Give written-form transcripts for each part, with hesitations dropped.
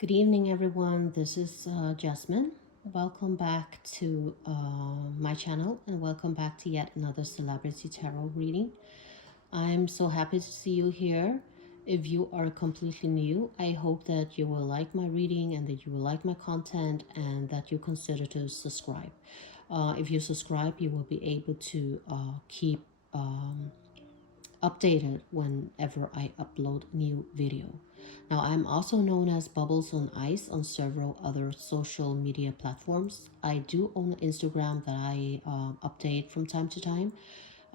Good evening, everyone. This is Jasmine. Welcome back to my channel and welcome back to yet another celebrity tarot reading. I'm so happy to see you here. If you are completely new, I hope that you will like my reading and that you will like my content and that you consider to subscribe. If you subscribe, you will be able to keep updated whenever I upload new video. Now, I'm also known as Bubbles on Ice on several other social media platforms. I do own an Instagram that I update from time to time.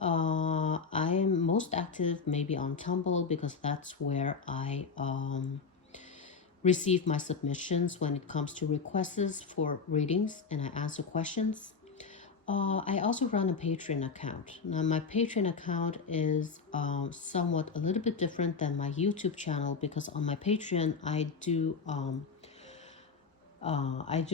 I am most active maybe on Tumblr because that's where I receive my submissions when it comes to requests for readings and I answer questions. I also run a Patreon account. Now, my Patreon account is somewhat a little bit different than my YouTube channel because on my Patreon I do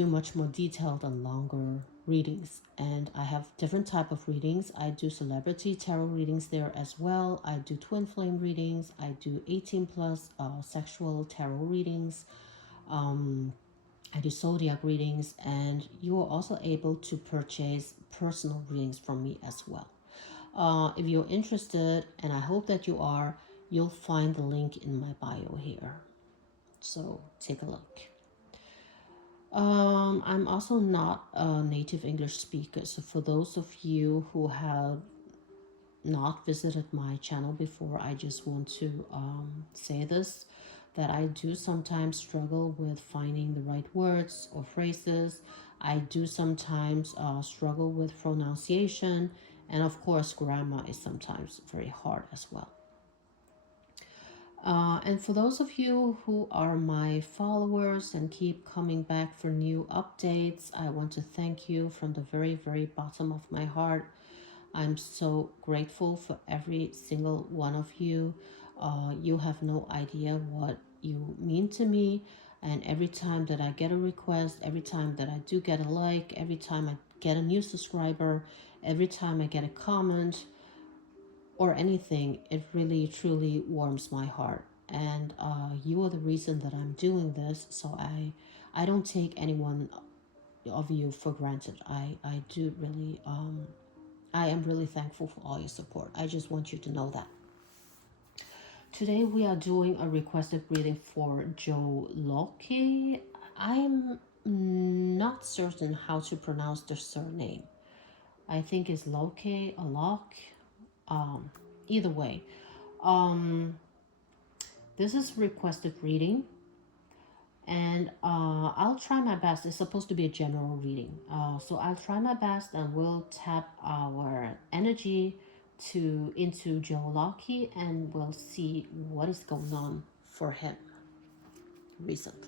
much more detailed and longer readings, and I have different type of readings. I do celebrity tarot readings there as well. I do twin flame readings. I do 18 plus sexual tarot readings. I do zodiac readings, and you are also able to purchase personal readings from me as well. If you're interested, and I hope that you are, you'll find the link in my bio here. So take a look. I'm also not a native English speaker, so for those of you who have not visited my channel before, I just want to say this, that I do sometimes struggle with finding the right words or phrases. I do sometimes struggle with pronunciation, and of course grammar is sometimes very hard as well. And for those of you who are my followers and keep coming back for new updates, I want to thank you from the very, very bottom of my heart. I'm so grateful for every single one of you. You have no idea what you mean to me. And every time that I get a request, every time that I do get a like, every time I get a new subscriber, every time I get a comment or anything, it really truly warms my heart. And you are the reason that I'm doing this. So I don't take anyone of you for granted. I do really I am really thankful for all your support. I just want you to know that. Today we are doing a requested reading for Joe Locke. I'm not certain how to pronounce the surname. I think it's Locke or Locke. Either way, this is requested reading, and I'll try my best. It's supposed to be a general reading, so I'll try my best, and we'll tap our energy into Joe Locke, and we'll see what is going on for him recently.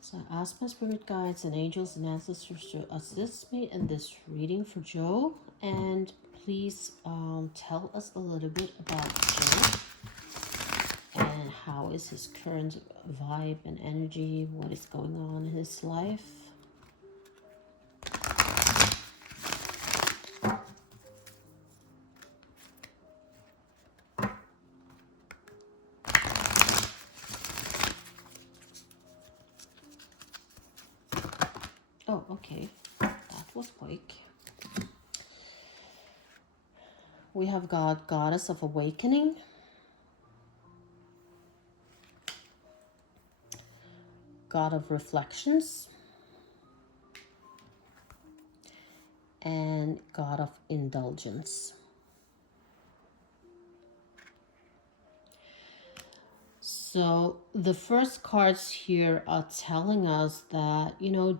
So I ask my spirit guides and angels and ancestors to assist me in this reading for Joe, and please tell us a little bit about Joe and how is his current vibe and energy, what is going on in his life. Oh, okay, that was quick. We have got Goddess of Awakening, God of Reflections, and God of Indulgence. So the first cards here are telling us that,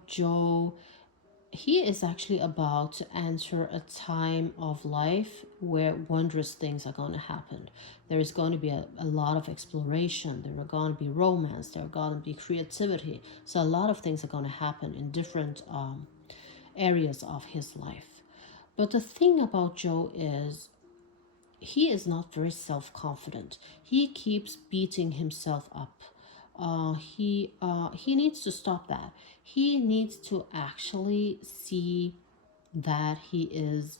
Joe, he is actually about to enter a time of life where wondrous things are going to happen. There is going to be a lot of exploration. There are going to be romance. There are going to be creativity. So a lot of things are going to happen in different areas of his life. But the thing about Joe is he is not very self-confident. He keeps beating himself up. He needs to stop that. He needs to actually see that he is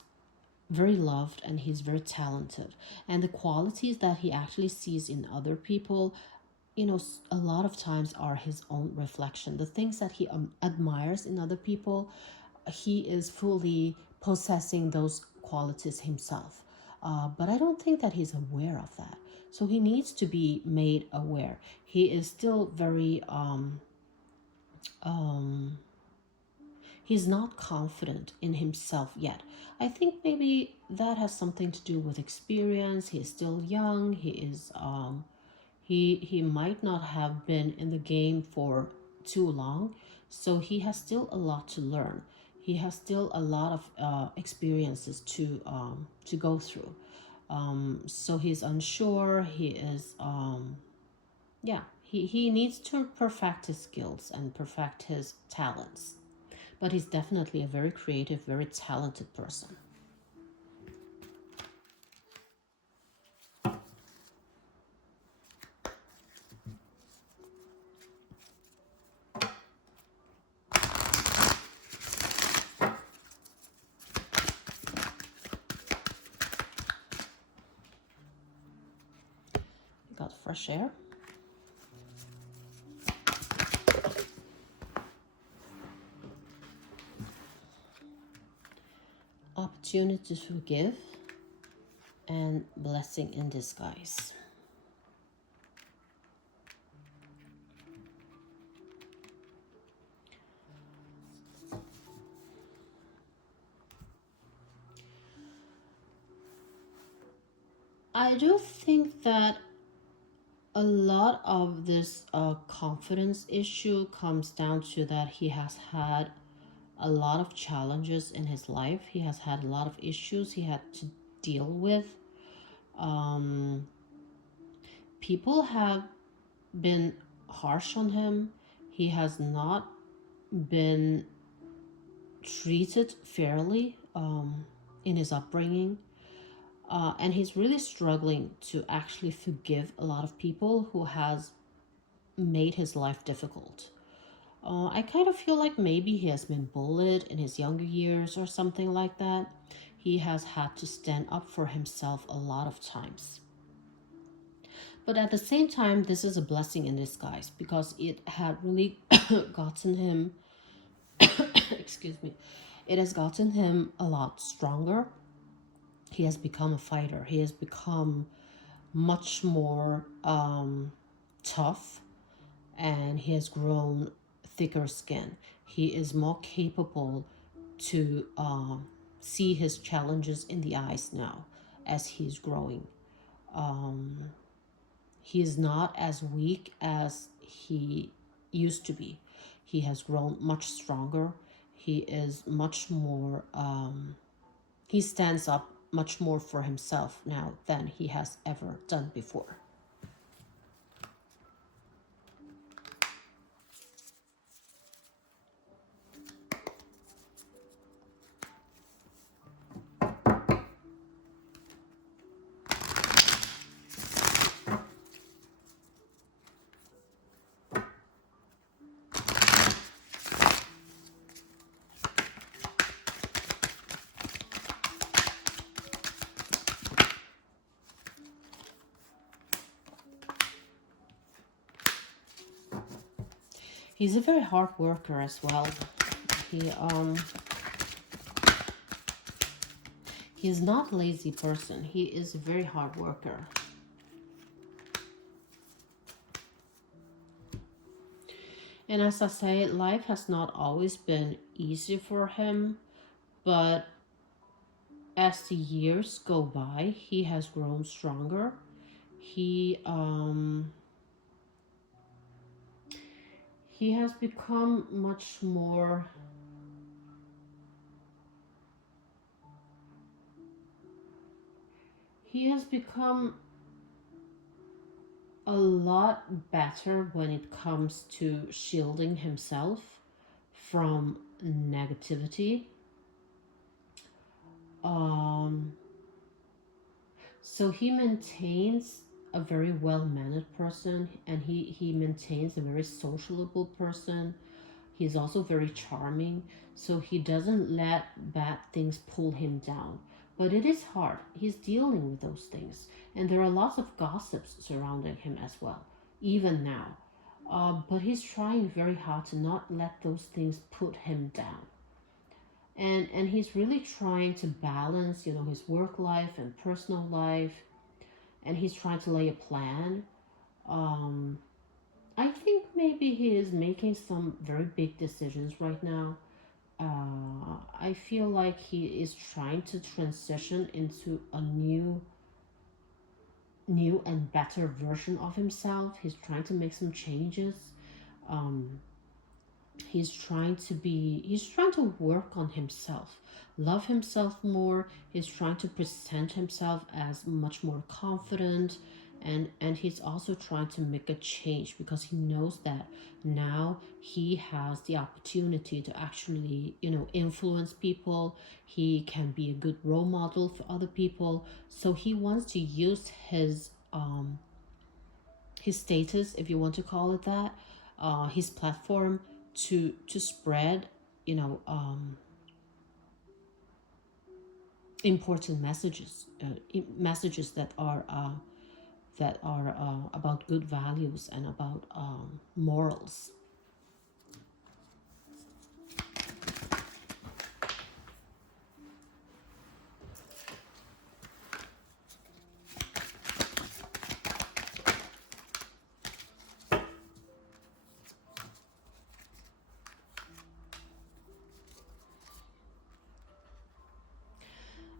very loved, and he's very talented. And the qualities that he actually sees in other people, a lot of times are his own reflection. The things that he admires in other people, he is fully possessing those qualities himself. But I don't think that he's aware of that. So he needs to be made aware. He is still very um, he's not confident in himself yet. I think maybe that has something to do with experience. He's still young. He might not have been in the game for too long, so he has still a lot to learn. He has still a lot of experiences to go through. So he's unsure. He needs to perfect his skills and perfect his talents. But he's definitely a very creative, very talented person. Got fresh air. Opportunity to forgive and blessing in disguise. I do think that a lot of this confidence issue comes down to that he has had a lot of challenges in his life. He has had a lot of issues he had to deal with. Um, People have been harsh on him. He has not been treated fairly in his upbringing. And he's really struggling to actually forgive a lot of people who has made his life difficult. I kind of feel like maybe he has been bullied in his younger years or something like that. He has had to stand up for himself a lot of times. But at the same time, this is a blessing in disguise because it had really gotten him, excuse me, it has gotten him a lot stronger. He has become a fighter. He has become much more tough, and he has grown thicker skin. He is more capable to see his challenges in the eyes now as he's growing. Um, he is not as weak as he used to be. He has grown much stronger. He is much more, he stands up much more for himself now than he has ever done before. He's a very hard worker as well. He he's not a lazy person. He is a very hard worker. And as I say, life has not always been easy for him, but as the years go by, he has grown stronger. He um he has become much more, he has become a lot better when it comes to shielding himself from negativity. Um, so he maintains a very well mannered person, and he maintains a very sociable person. He's also very charming, so he doesn't let bad things pull him down. But it is hard. He's dealing with those things. And there are lots of gossips surrounding him as well, even now. But he's trying very hard to not let those things put him down. And he's really trying to balance, his work life and personal life. And he's trying to lay a plan. Um, I think maybe he is making some very big decisions right now. I feel like he is trying to transition into a new and better version of himself. He's trying to make some changes. Um, he's trying to work on himself, love himself more. He's trying to present himself as much more confident, and he's also trying to make a change because he knows that now he has the opportunity to actually influence people. He can be a good role model for other people, so he wants to use his status, if you want to call it that, his platform, to spread, you know, um, important messages, messages that are about good values and about morals.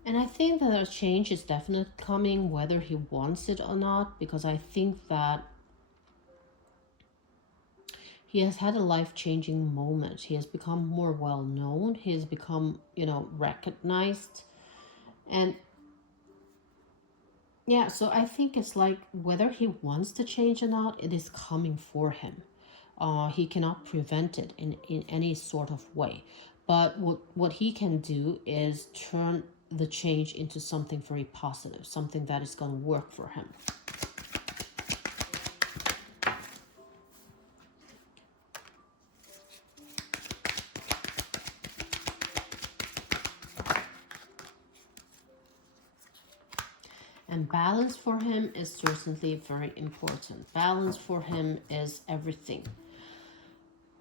And I think that a change is definitely coming, whether he wants it or not, because I think that he has had a life changing moment. He has become more well known. He has become, recognized. And yeah, so I think it's like whether he wants to change or not, it is coming for him. He cannot prevent it in any sort of way. But what he can do is turn the change into something very positive, something that is going to work for him. And balance for him is certainly very important. Balance for him is everything.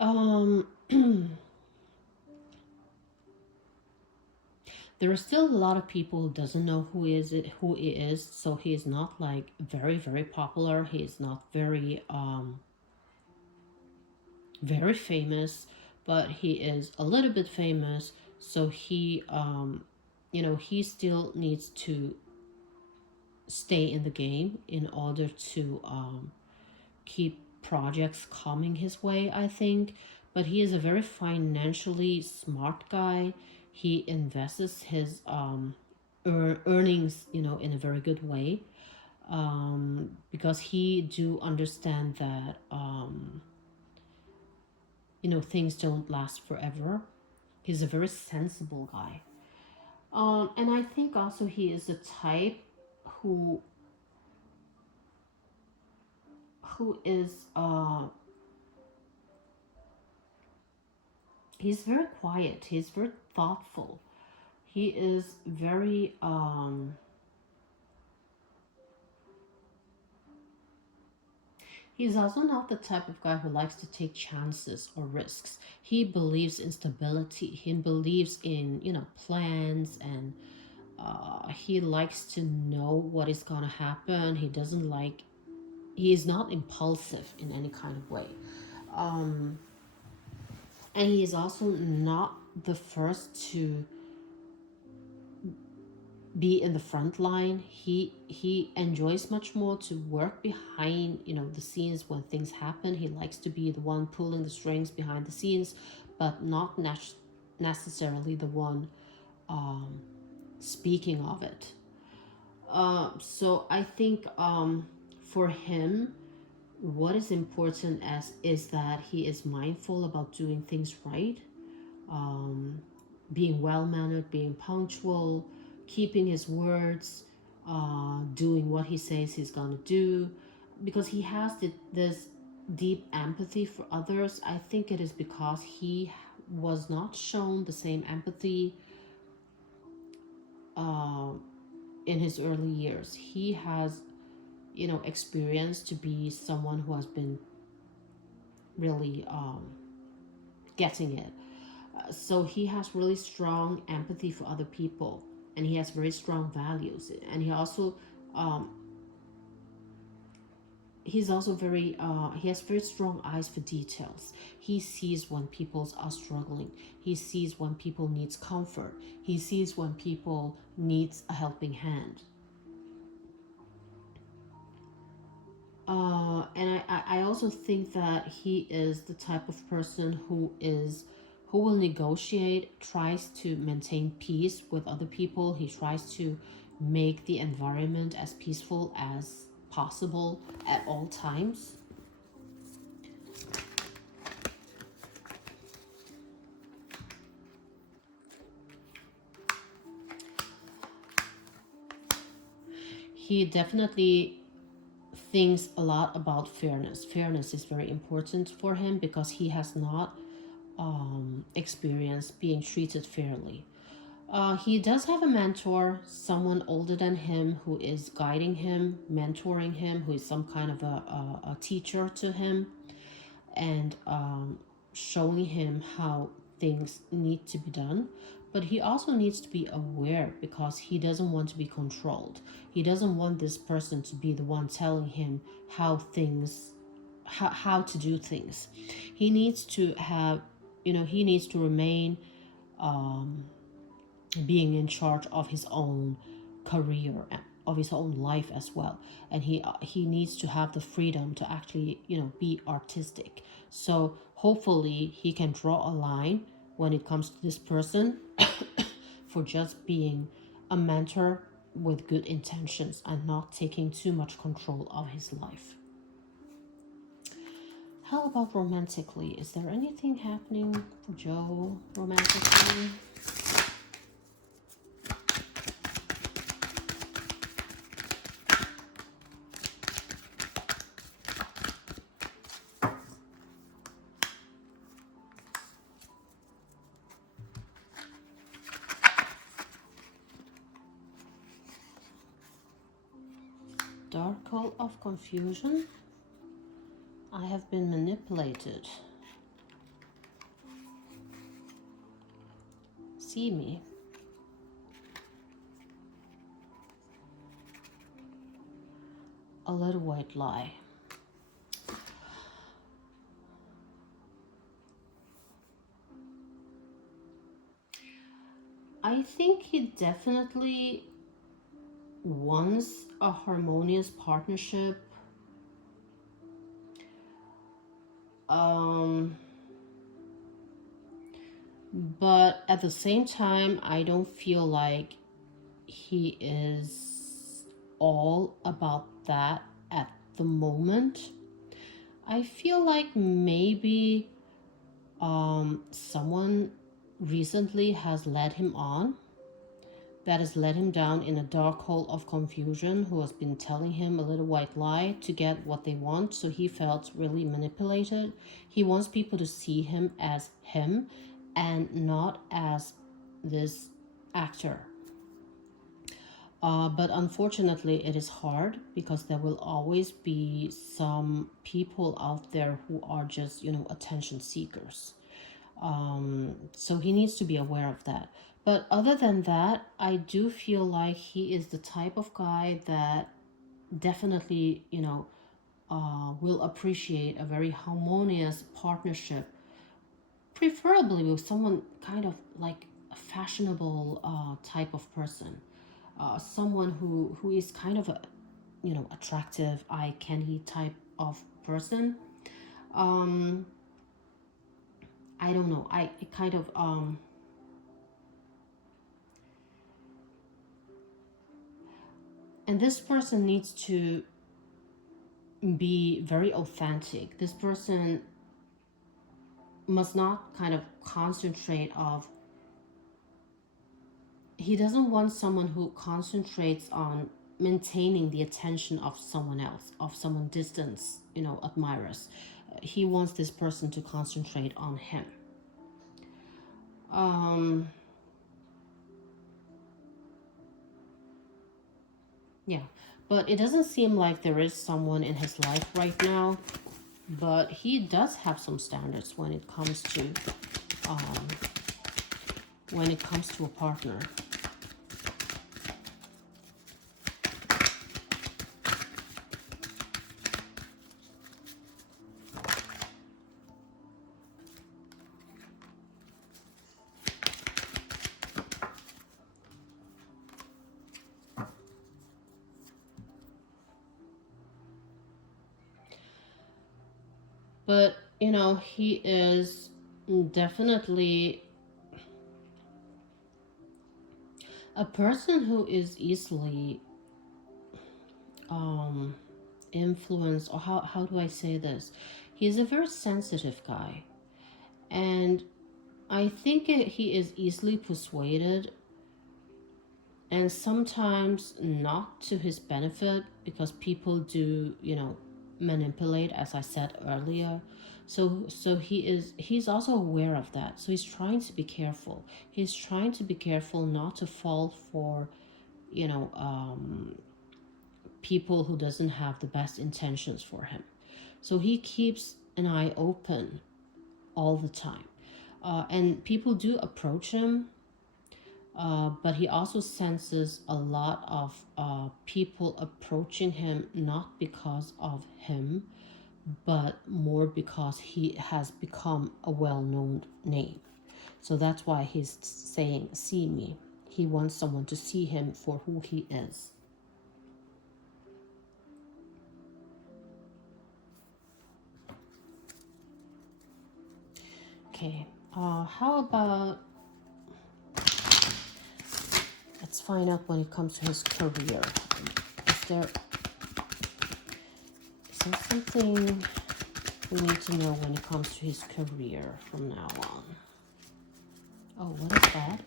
Um, there are still a lot of people who doesn't know who he is. So he is not like very very popular. He is not very famous, but he is a little bit famous. So he still needs to stay in the game in order to keep projects coming his way, I think. But he is a very financially smart guy. He invests his earnings, in a very good way, because he do understand that things don't last forever. He's a very sensible guy. And I think also he is a type who who is he's very quiet. He's very thoughtful. He is very he's also not the type of guy who likes to take chances or risks. He believes in stability. He believes in plans, and he likes to know what is going to happen. He is not impulsive in any kind of way. Um, and he is also not the first to be in the front line. He enjoys much more to work behind the scenes when things happen. He likes to be the one pulling the strings behind the scenes, but not necessarily the one um, speaking of it. So I think for him, what is important as is that he is mindful about doing things right, um, being well mannered, being punctual, keeping his words, doing what he says he's gonna do, because he has this deep empathy for others. I think it is because he was not shown the same empathy uh, in his early years. He has, experience to be someone who has been really getting it. So he has really strong empathy for other people, and he has very strong values. And um, he's also very he has very strong eyes for details. He sees when people are struggling. He sees when people needs comfort. He sees when people needs a helping hand. And I also think that he is the type of person who will negotiate, tries to maintain peace with other people. He tries to make the environment as peaceful as possible at all times. He definitely thinks a lot about fairness. Fairness is very important for him because he has not experienced being treated fairly. He does have a mentor, someone older than him who is guiding him, mentoring him, who is some kind of a teacher to him, and showing him how things need to be done. But he also needs to be aware because he doesn't want to be controlled. He doesn't want this person to be the one telling him how to do things. He needs to have, he needs to remain being in charge of his own career, of his own life as well. And he needs to have the freedom to actually, be artistic. So hopefully he can draw a line when it comes to this person for just being a mentor with good intentions and not taking too much control of his life. How about romantically? Is there anything happening for Joe romantically? Dark hole of confusion. I have been manipulated. See me. A little white lie. I think he definitely wants a harmonious partnership. Um, but at the same time, I don't feel like he is all about that at the moment. I feel like maybe someone recently has led him on, that has led him down in a dark hole of confusion, who has been telling him a little white lie to get what they want. So he felt really manipulated. He wants people to see him as him and not as this actor. But unfortunately, it is hard because there will always be some people out there who are just, attention seekers. So he needs to be aware of that. But other than that, I do feel like he is the type of guy that definitely, will appreciate a very harmonious partnership, preferably with someone kind of like a fashionable type of person, someone who is kind of a, attractive, eye candy type of person. Um, I don't know. I it kind of and this person needs to be very authentic. This person must not kind of concentrate of, he doesn't want someone who concentrates on maintaining the attention of someone else, of someone distance, admirers. He wants this person to concentrate on him. um Yeah, but it doesn't seem like there is someone in his life right now. But he does have some standards um, when it comes to a partner. But he is definitely a person who is easily um, influenced, or how do I say this? He's a very sensitive guy, and I think he is easily persuaded, and sometimes not to his benefit, because people do manipulate, as I said earlier. So he's also aware of that, so he's trying to be careful. He's trying to be careful not to fall for you know people who doesn't have the best intentions for him. So he keeps an eye open all the time. And people do approach him, but he also senses a lot of people approaching him not because of him, but more because he has become a well known name. So that's why he's saying, "See me." He wants someone to see him for who he is. Okay, how about let's find out when it comes to his career. Is there something we need to know when it comes to his career from now on? Oh, what is that?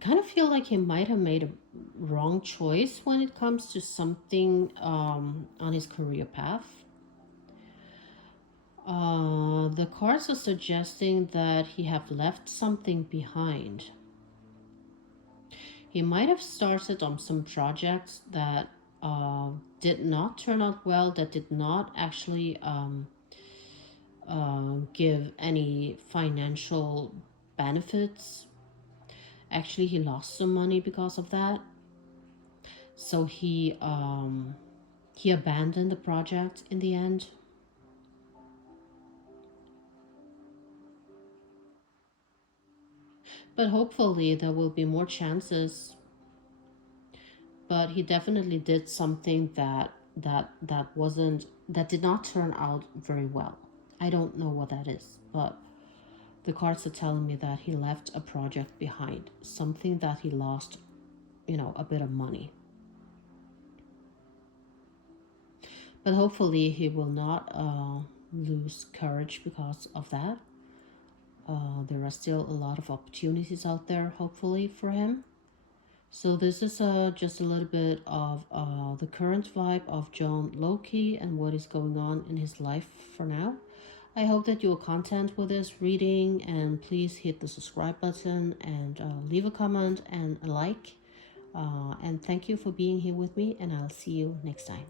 Kind of feel like he might have made a wrong choice when it comes to something on his career path. The cards are suggesting that he have left something behind. He might have started on some projects that did not turn out well, that did not actually give any financial benefits. Actually, he lost some money because of that. So he abandoned the project in the end. But hopefully there will be more chances. But he definitely did something that did not turn out very well. I don't know what that is, but the cards are telling me that he left a project behind, something that he lost, a bit of money. But hopefully he will not lose courage because of that. There are still a lot of opportunities out there, hopefully, for him. So this is just a little bit of the current vibe of Joe Locke and what is going on in his life for now. I hope that you're content with this reading, and please hit the subscribe button and leave a comment and a like. And thank you for being here with me, and I'll see you next time.